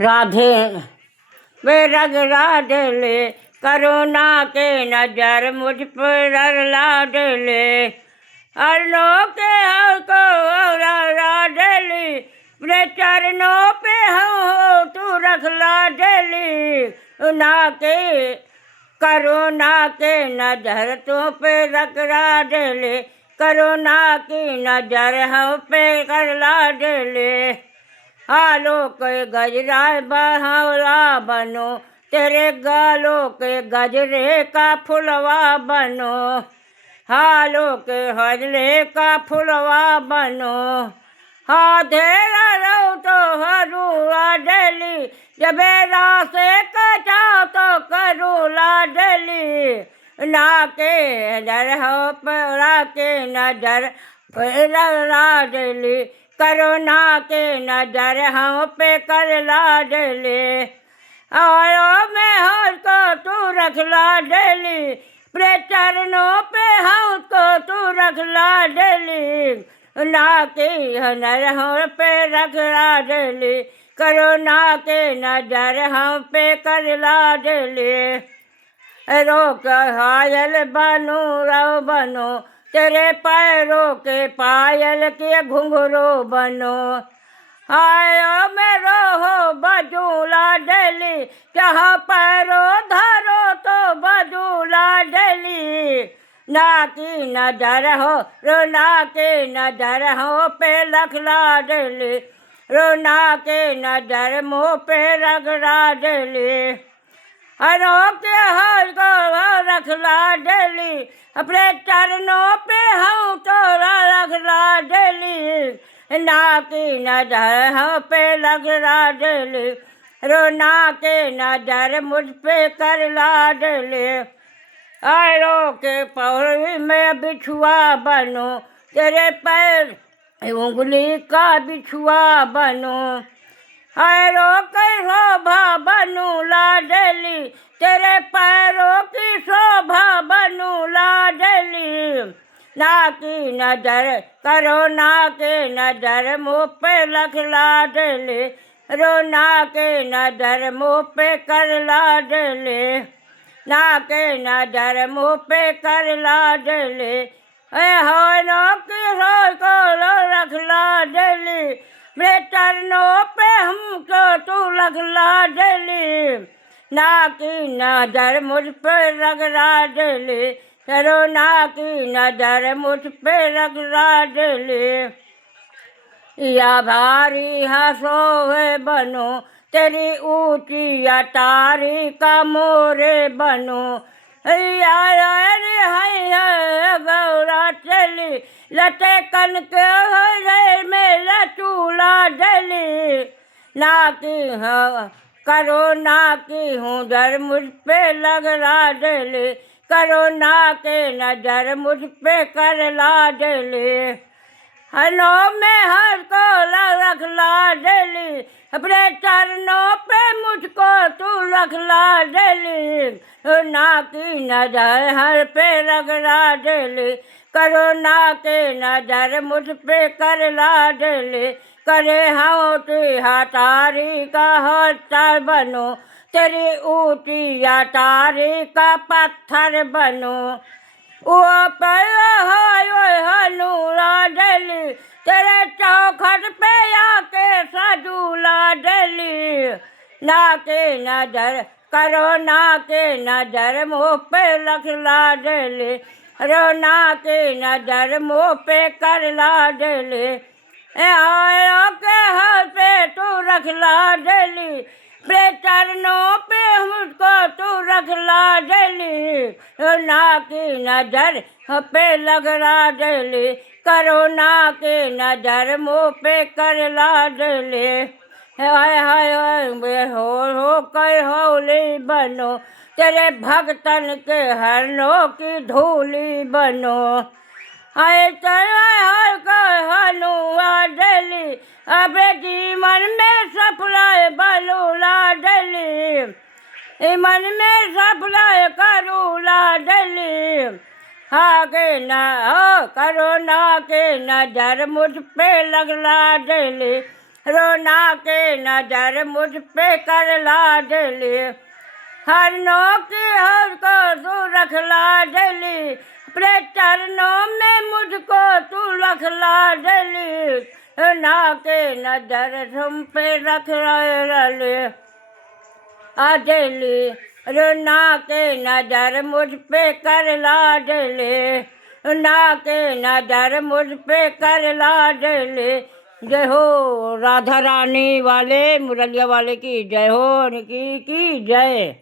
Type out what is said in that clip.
राधे वे रग लाडले, करुणा के नजर मुझ पर लाडले, अरनों के हमको लाडली, अपने चरणों पे हम हो तू रख लाडली, ना के करुणा के नजर तुम पे रख लाडले, करुणा की नजर हम पे कर लाडले, हालों के गजरा बहरा बनो, तेरे गालों के गजरे का फुलवा बनो, हालों के हजले का फुलवा बनो, धेरा रहो तो हरूला डली, जब रासे कचा तो करूला डली, ना के नजर हो परा के नजर लाडली, करुणा के नजर हम पे कर लाडले, आयो में हमको तू रख लाडली, अपने चरणों पे हमको तू रख लाडली, ना के नजर हम पे रख लाडली, करुणा के नजर हम पे कर लाडली, रोक हायल बनो रो बनो, तेरे पैरों के पायल के घुंघरू बनो, आयो मेरो हो बजूला डली, जहाँ पैरों धरो तो बजूला डली, ना की नजर हो रोना के नजर हो पे लख लाडली, रोना के नजर मुँह पे रख लाडली, हरों के हर को रख लाडली, अपने चरणों पे हम तो रख लाडली, ना की नजर हम पे लग लाडली, रोना के नजर मुझ पे कर लाडली, आयरों के पौड़ी में बिछुआ बनो, तेरे पैर उंगली का बिछुआ बनो, पैरों की शोभा बनू लाडली, तेरे पैरों की शोभा बनू लाडली, ना की नजर करुणा के नजर मुँह पे लख लाडली, रोना के नजर मुँह पे कर लाडली, ना के नजर मुँह पे कर लाडली, हो की हो को रख लाडली, मेरे चरणों पे हमको तू रख लाडली, ना की नजर मुझ पर रख लाडली, करुणा की नजर मुझ पे रख लाडली, या भारी हंसो है बनो, तेरी ऊंची अटारी का मोरे बनो, गौरा चली लटे कन के हृदय में लचूला डली, ना की करुणा की हूँ डर मुझ पे लग लाडली, करुणा के नजर मुझ पे कर लाडली, हलो में हर को रख लाडली, अपने चरणों पे मुझको तू रख लाडली, ना की नजर हर पे रख लाडली, करुणा के नजर मुझ पे कर लाडली, करे हाँ ती हटारी का हटार बनो, तेरी ऊँची अटारी का पत्थर बनो, वो पर हनू लाडली, तेरे चौखट पे आके सजू लाडली, ना के नजर करुणा के नजर मुँह पे लख लाडली, रोना के नजर मुँह पे कर लाडली, आयों के हाथ पे तू रख लाडली, अपने चरणों पे मुझको तू रख लाडली, ना की नजर पे लग लाडली, करुणा के नजर मुँह पे कर लाडली, हाय हाय हो कर होली बनो, तेरे भक्तन के हरणों की धूली बनो, हाय चले हर कर हनुआ डली, अबे जीवन में सफल बलू लाडली, मन में सफल करू लाडली, आगे ना हो करुणा के नजर मुझ पे लग लाडली, रोना के नजर मुझ पे कर लाडली, हर नौकी हर को तू रख लाडली, अपने चरणों में मुझको तू रख लाडली, रोना के नजर तुम पे रख लाडली आडली, रोना के नजर मुझ पे कर लाडली, रोना के नजर मुझ पे कर लाडली। जय हो राधा रानी वाले मुरलिया वाले की जय हो, उनकी की जय।